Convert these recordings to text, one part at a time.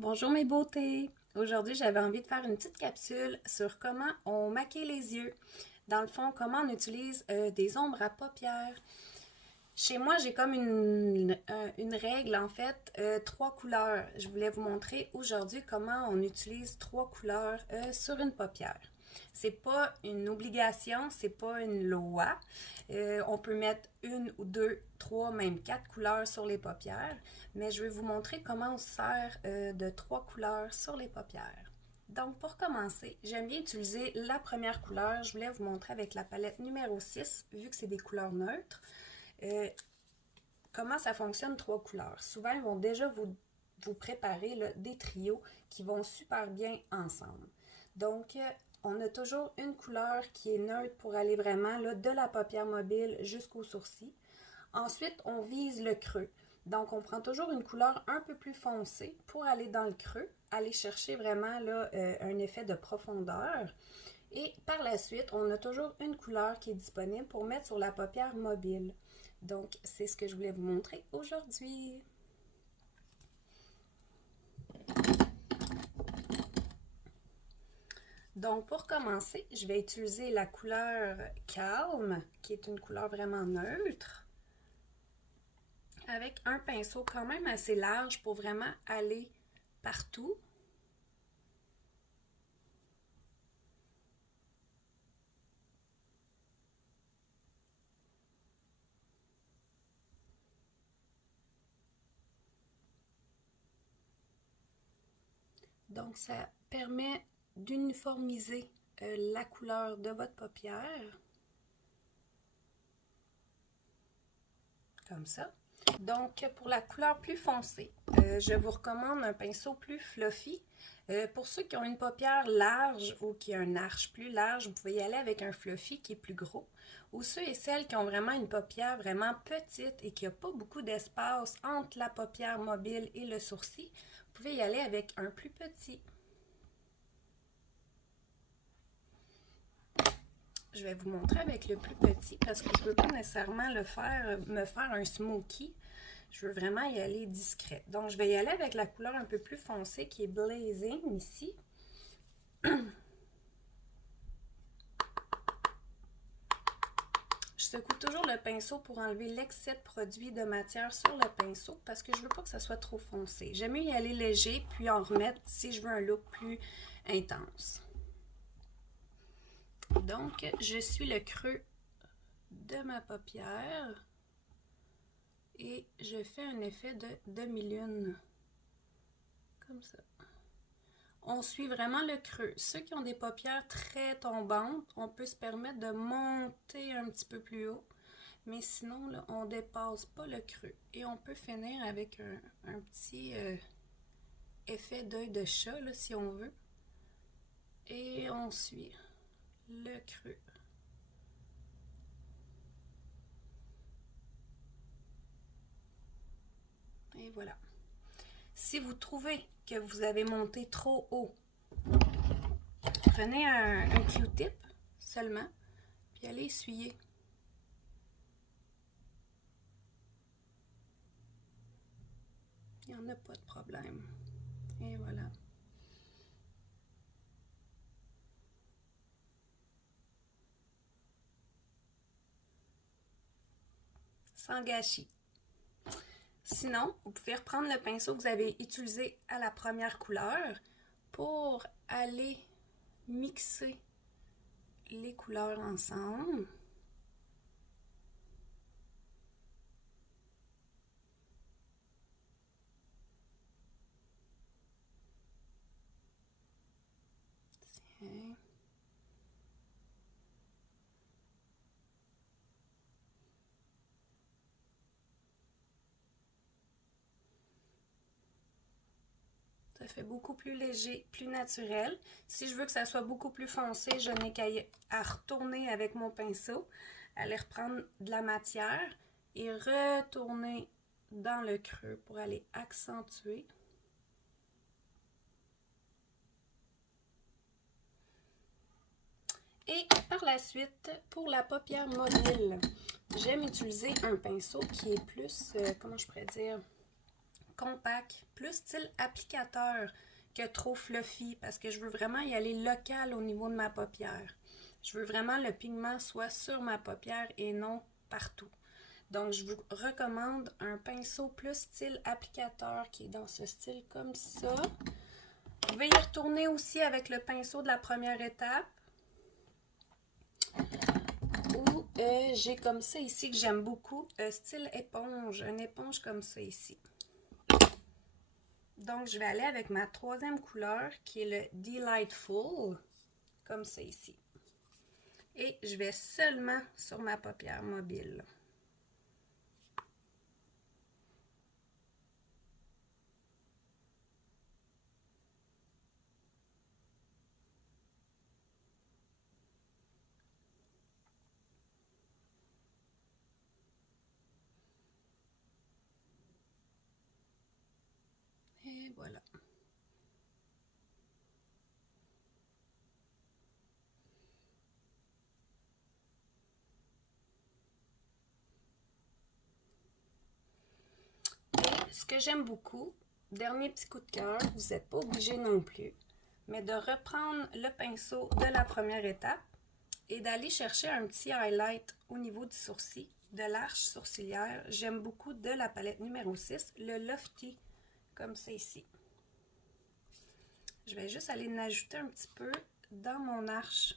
Bonjour mes beautés! Aujourd'hui, j'avais envie de faire une petite capsule sur comment on maquille les yeux. Dans le fond, comment on utilise des ombres à paupières. Chez moi, j'ai comme une règle, en fait, trois couleurs. Je voulais vous montrer aujourd'hui comment on utilise trois couleurs sur une paupière. C'est pas une obligation, c'est pas une loi. On peut mettre une ou deux, trois, même quatre couleurs sur les paupières, mais je vais vous montrer comment on se sert de trois couleurs sur les paupières. Donc, pour commencer, j'aime bien utiliser la première couleur. Je voulais vous montrer avec la palette numéro 6, vu que c'est des couleurs neutres. Comment ça fonctionne trois couleurs. Souvent, ils vont déjà vous préparer là, des trios qui vont super bien ensemble. Donc, on a toujours une couleur qui est neutre pour aller vraiment là, de la paupière mobile jusqu'au sourcil. Ensuite, on vise le creux. Donc, on prend toujours une couleur un peu plus foncée pour aller dans le creux, aller chercher vraiment là, un effet de profondeur. Et par la suite, on a toujours une couleur qui est disponible pour mettre sur la paupière mobile. Donc, c'est ce que je voulais vous montrer aujourd'hui. Donc, pour commencer, je vais utiliser la couleur Calme, qui est une couleur vraiment neutre, avec un pinceau quand même assez large pour vraiment aller partout. Donc, ça permet d'uniformiser la couleur de votre paupière. Comme ça. Donc, pour la couleur plus foncée, je vous recommande un pinceau plus fluffy. Pour ceux qui ont une paupière large ou qui a un arche plus large, vous pouvez y aller avec un fluffy qui est plus gros. Ou ceux et celles qui ont vraiment une paupière vraiment petite et qui n'a pas beaucoup d'espace entre la paupière mobile et le sourcil, vous pouvez y aller avec un plus petit. Je vais vous montrer avec le plus petit parce que je ne veux pas nécessairement me faire un smoky. Je veux vraiment y aller discret. Donc, je vais y aller avec la couleur un peu plus foncée qui est Blazing ici. Je secoue toujours le pinceau pour enlever l'excès de produit de matière sur le pinceau parce que je ne veux pas que ça soit trop foncé. J'aime mieux y aller léger puis en remettre si je veux un look plus intense. Donc, je suis le creux de ma paupière et je fais un effet de demi-lune, comme ça. On suit vraiment le creux. Ceux qui ont des paupières très tombantes, on peut se permettre de monter un petit peu plus haut, mais sinon, là, on ne dépasse pas le creux. Et on peut finir avec un petit effet d'œil de chat, là, si on veut. Et on suit le creux. Et voilà. Si vous trouvez que vous avez monté trop haut, prenez un Q-tip seulement, puis allez essuyer. Il n'y en a pas de problème. Et voilà. Sans gâchis. Sinon, vous pouvez reprendre le pinceau que vous avez utilisé à la première couleur pour aller mixer les couleurs ensemble. Tiens. Ça fait beaucoup plus léger, plus naturel. Si je veux que ça soit beaucoup plus foncé, je n'ai qu'à retourner avec mon pinceau, aller reprendre de la matière et retourner dans le creux pour aller accentuer. Et par la suite, pour la paupière mobile, j'aime utiliser un pinceau qui est plus, comment je pourrais dire, compact, plus style applicateur que trop fluffy parce que je veux vraiment y aller local au niveau de ma paupière. Je veux vraiment le pigment soit sur ma paupière et non partout. Donc, je vous recommande un pinceau plus style applicateur qui est dans ce style comme ça. Vous pouvez y retourner aussi avec le pinceau de la première étape. Ou j'ai comme ça ici que j'aime beaucoup, style éponge, une éponge comme ça ici. Donc, je vais aller avec ma troisième couleur qui est le Delightful, comme ça ici. Et je vais seulement sur ma paupière mobile. Et voilà. Et ce que j'aime beaucoup, dernier petit coup de cœur, vous n'êtes pas obligé non plus, mais de reprendre le pinceau de la première étape et d'aller chercher un petit highlight au niveau du sourcil, de l'arche sourcilière. J'aime beaucoup de la palette numéro 6, le Lofty, comme ça ici. Je vais juste aller en ajouter un petit peu dans mon arche,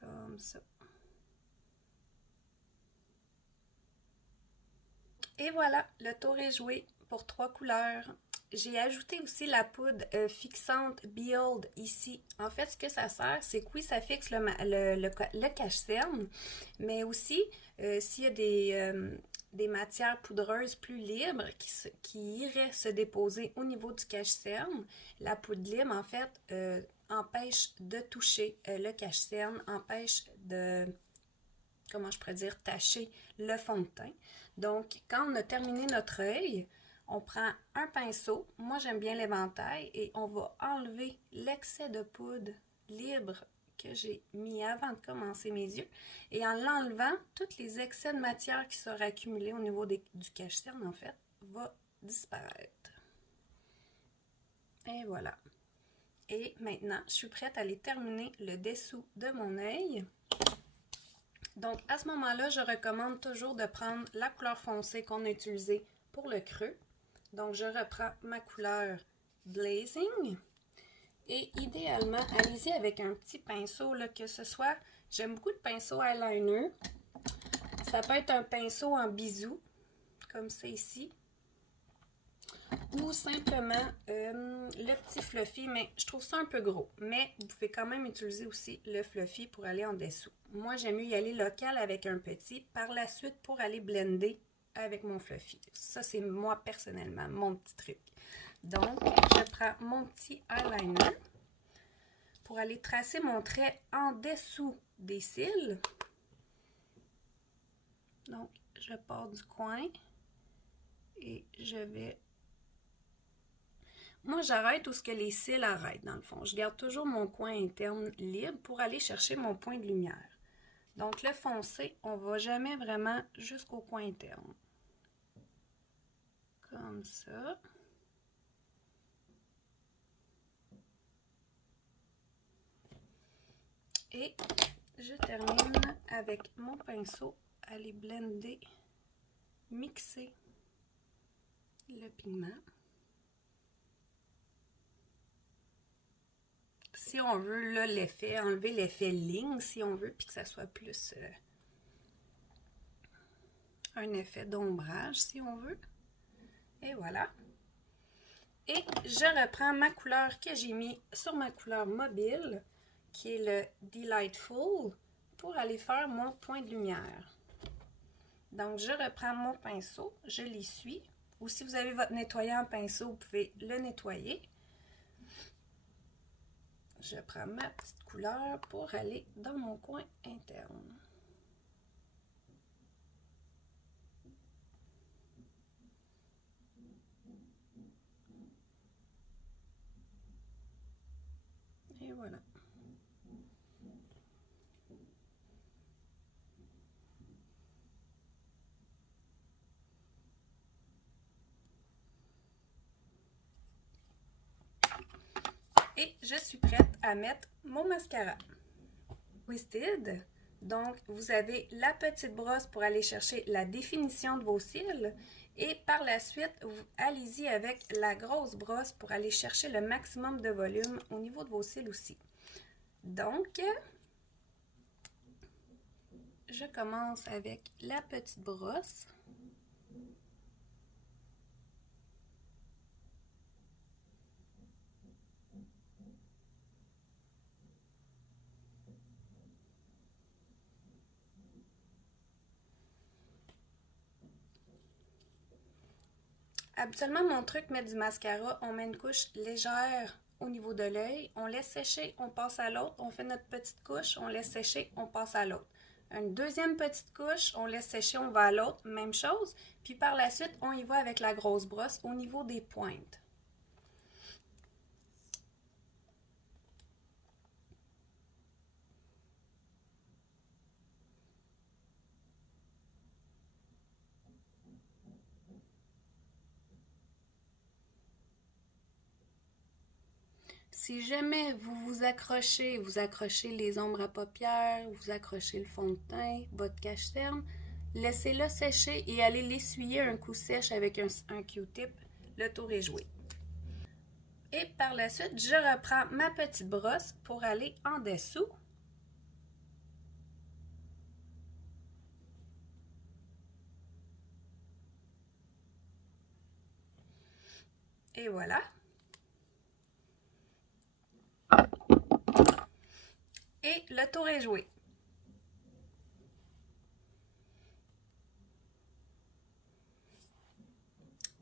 comme ça. Et voilà, le tour est joué pour 3 couleurs. J'ai ajouté aussi la poudre fixante Behold ici. En fait, ce que ça sert, c'est que oui, ça fixe le cache-cerne, mais aussi, s'il y a des matières poudreuses plus libres qui iraient se déposer au niveau du cache-cerne, la poudre libre, en fait, empêche de toucher le cache-cerne, empêche de, comment je pourrais dire, tacher le fond de teint. Donc, quand on a terminé notre œil, on prend un pinceau, moi j'aime bien l'éventail, et on va enlever l'excès de poudre libre que j'ai mis avant de commencer mes yeux. Et en l'enlevant, tous les excès de matière qui seraient accumulés au niveau du cache-cerne, en fait, va disparaître. Et voilà. Et maintenant, je suis prête à aller terminer le dessous de mon œil. Donc, à ce moment-là, je recommande toujours de prendre la couleur foncée qu'on a utilisée pour le creux. Donc, je reprends ma couleur Blazing. Et idéalement, allez-y avec un petit pinceau, là, que ce soit... J'aime beaucoup le pinceau eyeliner. Ça peut être un pinceau en bisou, comme ça ici. Ou simplement le petit fluffy, mais je trouve ça un peu gros. Mais vous pouvez quand même utiliser aussi le fluffy pour aller en dessous. Moi, j'aime mieux y aller local avec un petit, par la suite pour aller blender avec mon fluffy. Ça, c'est moi personnellement, mon petit truc. Donc, je prends mon petit eyeliner pour aller tracer mon trait en dessous des cils. Donc, je pars du coin et je vais... Moi, j'arrête où ce que les cils arrêtent, dans le fond. Je garde toujours mon coin interne libre pour aller chercher mon point de lumière. Donc, le foncé, on ne va jamais vraiment jusqu'au coin interne. Comme ça. Et je termine avec mon pinceau à aller blender, mixer le pigment. Si on veut, là, l'effet, enlever l'effet ligne, si on veut, puis que ça soit plus un effet d'ombrage, si on veut. Et voilà. Et je reprends ma couleur que j'ai mis sur ma couleur mobile, qui est le Delightful, pour aller faire mon point de lumière. Donc, je reprends mon pinceau, je l'essuie. Ou si vous avez votre nettoyant pinceau, vous pouvez le nettoyer. Je prends ma petite couleur pour aller dans mon coin interne. Et voilà. Et je suis prête à mettre mon mascara. Twisted. Donc, vous avez la petite brosse pour aller chercher la définition de vos cils. Et par la suite, allez-y avec la grosse brosse pour aller chercher le maximum de volume au niveau de vos cils aussi. Donc, je commence avec la petite brosse. Habituellement, mon truc, mettre du mascara, on met une couche légère au niveau de l'œil, on laisse sécher, on passe à l'autre, on fait notre petite couche, on laisse sécher, on passe à l'autre. Une deuxième petite couche, on laisse sécher, on va à l'autre, même chose. Puis par la suite, on y va avec la grosse brosse au niveau des pointes. Si jamais vous accrochez les ombres à paupières, vous accrochez le fond de teint, votre cache-cerne, laissez-le sécher et allez l'essuyer un coup sèche avec un Q-tip. Le tour est joué. Et par la suite, je reprends ma petite brosse pour aller en dessous. Et voilà. Et le tour est joué.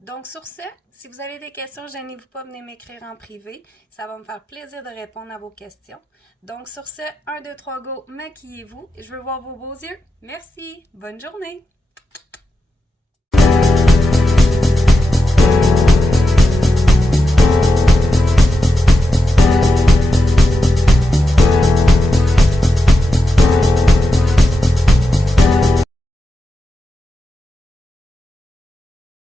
Donc sur ce, si vous avez des questions, gênez-vous pas, venez m'écrire en privé. Ça va me faire plaisir de répondre à vos questions. Donc sur ce, 1, 2, 3, go, maquillez-vous. Je veux voir vos beaux yeux. Merci. Bonne journée.